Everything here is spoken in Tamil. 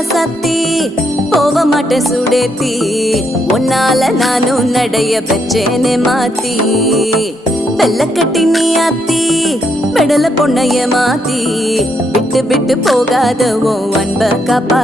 ராசாத்தி போக மாட்டேன் சுடேத்தி உன்னால நானும் நடைய பெற்றேனே மாத்தி வெள்ள கட்டி நீ ஆத்தி பெடல பொண்ணைய மாத்தி விட்டு விட்டு போகாத உன் அன்ப காப்பா